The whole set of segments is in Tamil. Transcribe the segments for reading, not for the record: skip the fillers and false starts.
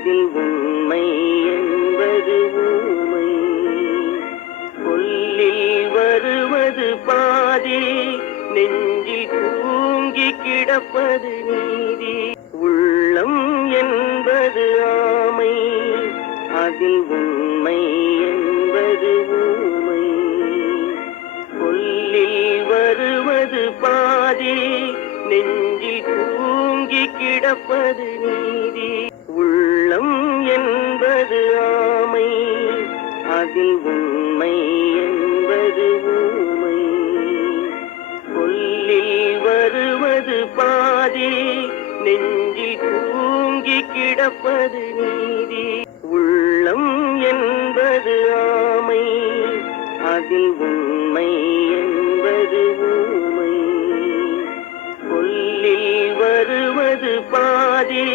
அதில் உண்மை என்பது ஊமை. சொல்லில் வருவது பாதி, நெஞ்சில் தூங்கி கிடப்பது நீதி. உள்ளம் என்பது ஆமை, அதில் உண்மை என்பது ஊமை. சொல்லில் வருவது பாதி, நெஞ்சில் தூங்கி கிடப்பது நீதி. உள்ளம் என்பது ஆமை, அதில் உண்மை என்பது ஊமை. சொல்லில் வருவது பாதி, நெஞ்சில் தூங்கி கிடப்பது நீதி. உள்ளம் என்பது ஆமை, அதில் உண்மை என்பது ஊமை. சொல்லில் வருவது பாதி,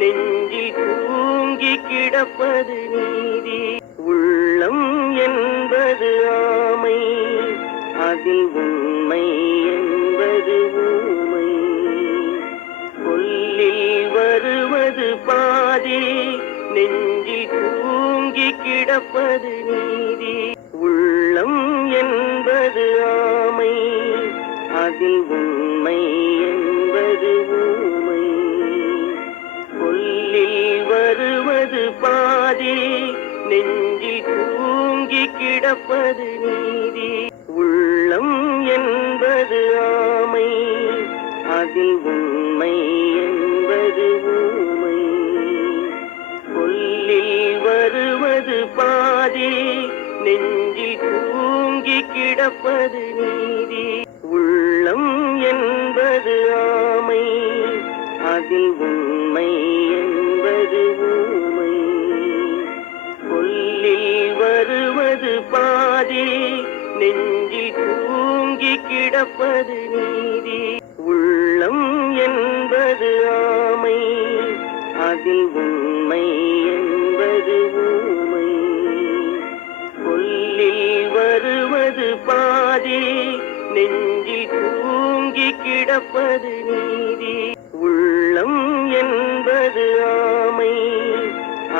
நெஞ்சில் தூங்கி கிடப்பது நீதி. உள்ளம் என்பது ஆமை, அதில் உண்மை என்பது ஊமை. சொல்லில் வருவது பாதி, நெஞ்சில் தூங்கி கிடப்பது நீதி. உள்ளம் என்பது ஆமை, அதில் உண்மை என்பது ஊமை. சொல்லில் வருவது பாதி, நெஞ்சில் தூங்கி கிடப்பது நீதி. உள்ளம் என்பது ஆமை, அதில் உண்மை என்பது ஊமை. சொல்லில் வருவது பாதி, நெஞ்சில் தூங்கி கிடப்பது நீதி. உள்ளம் என்பது ஆமை, அதில் உண்மை என்பது ஊமை. சொல்லில் வருவது பாதி, நெஞ்சில் தூங்கி கிடப்பது நீதி. உள்ளம் என்பது ஆமை, அதில் உண்மை என்பது ஊமை. சொல்லில் வருவது பாதி, நெஞ்சில் தூங்கி கிடப்பது நீதி. உள்ளம் என்பது ஆமை,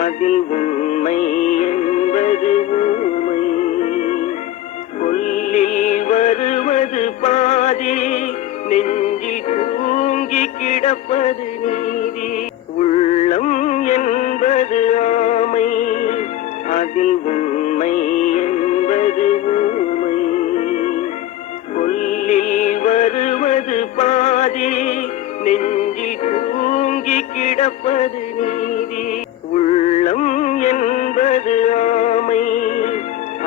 அதில் உண்மை என்பது ஊமை. சொல்லில் வருவது பாதி, நெஞ்சில் தூங்கி கிடப்பது நீதி. உள்ளம் என்பது ஆமை, அதில் உண்மை என்பது ஊமை. சொல்லில் வருவது பாதி, நெஞ்சில் தூங்கி கிடப்பது நீதி. உள்ளம் என்பது ஆமை,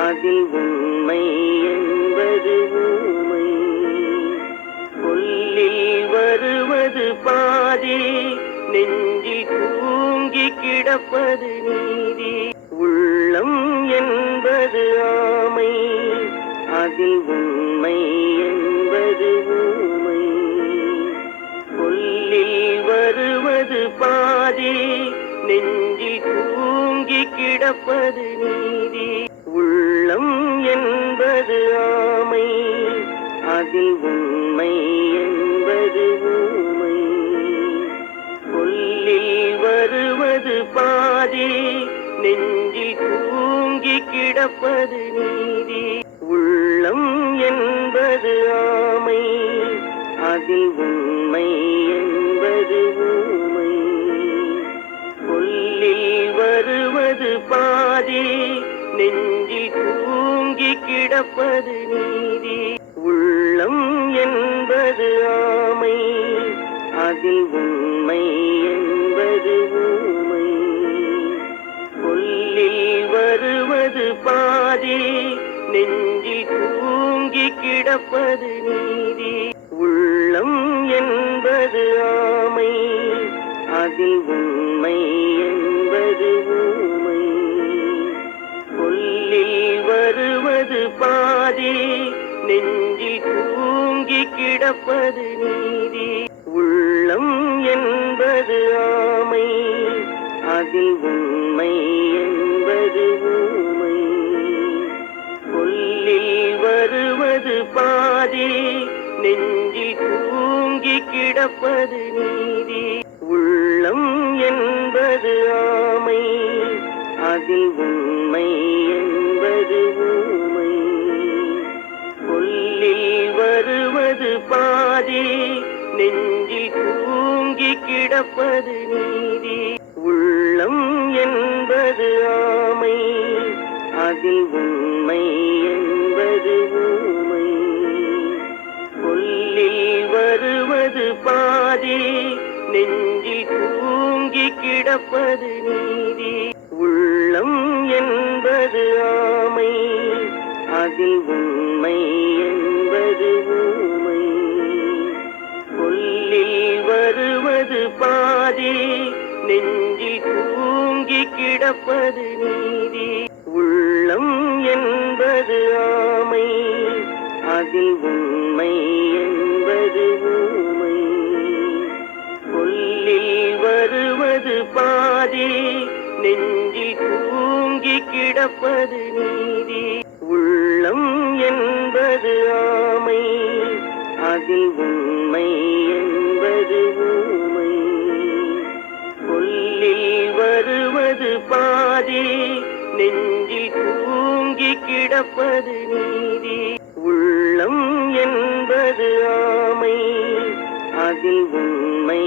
அதில் உண்மை என்பது ஊமை. சொல்லில் வருவது பாதி, நெஞ்சில் தூங்கி கிடப்பது நீதி. உள்ளம் என்பது ஆமை, அதில் உண்மை என்பது ஊமை. சொல்லில் வருவது பாதி, நெஞ்சில் தூங்கி கிடப்பது நீதி. உள்ளம் என்பது ஆமை, அதில் உண்மை என்பது ஊமை. சொல்லில் வருவது பாதி, நெஞ்சில் தூங்கி கிடப்பது நீதி. உள்ளம் என்பது ஆமை, அதில் உண்மை என்பது ஊமை. சொல்லில் வருவது பாதி, நெஞ்சில் தூங்கி கிடப்பது நீதி. உள்ளம் என்பது ஆமை, அதில் உண்மை என்பது ஊமை. சொல்லில் வருவது பாதி, நெஞ்சில் தூங்கி கிடப்பது நீதி. உள்ளம் என்பது ஆமை, அதில் உண்மை என்பது ஊமை. சொல்லில் வருவது பாதி, நெஞ்சில் தூங்கி கிடப்பது நீதி. உள்ளம் என்பது ஆமை, அதில் உண்மை என்பது ஊமை. சொல்லில் வருவது பாதி, நெஞ்சில் தூங்கி கிடப்பது நீதி. உள்ளம் என்பது அதில் உண்மை என்பது ஊமை. சொல்லில் வருவது பாதி, நெஞ்சில் தூங்கி கிடப்பது நீதி. உள்ளம் என்பது ஆமை, அதில் உண்மை என்பது ஊமை. சொல்லில் வருவது பாதி, நெஞ்சில் தூங்கி கிடப்பது நீதி. உள்ளம் என்பது ஆமை, அதில் உண்மை என்பது ஊமை. சொல்லில் வருவது பாதி, நெஞ்சில் தூங்கி கிடப்பது நீதி. உள்ளம் என்பது ஆமை, அதில் உண்மை என்பது ஊமை. சொல்லில் வருவது பாதி, நெஞ்சில் தூங்கி கிடப்பது நீதி. உள்ளம் என்பது ஆமை, அதில் உண்மை என்பது ஊமை. சொல்லில் வருவது பாதி, நெஞ்சில் தூங்கி கிடப்பது நீதி. உள்ளம் என்பது ஆமை, அதில் உண்மை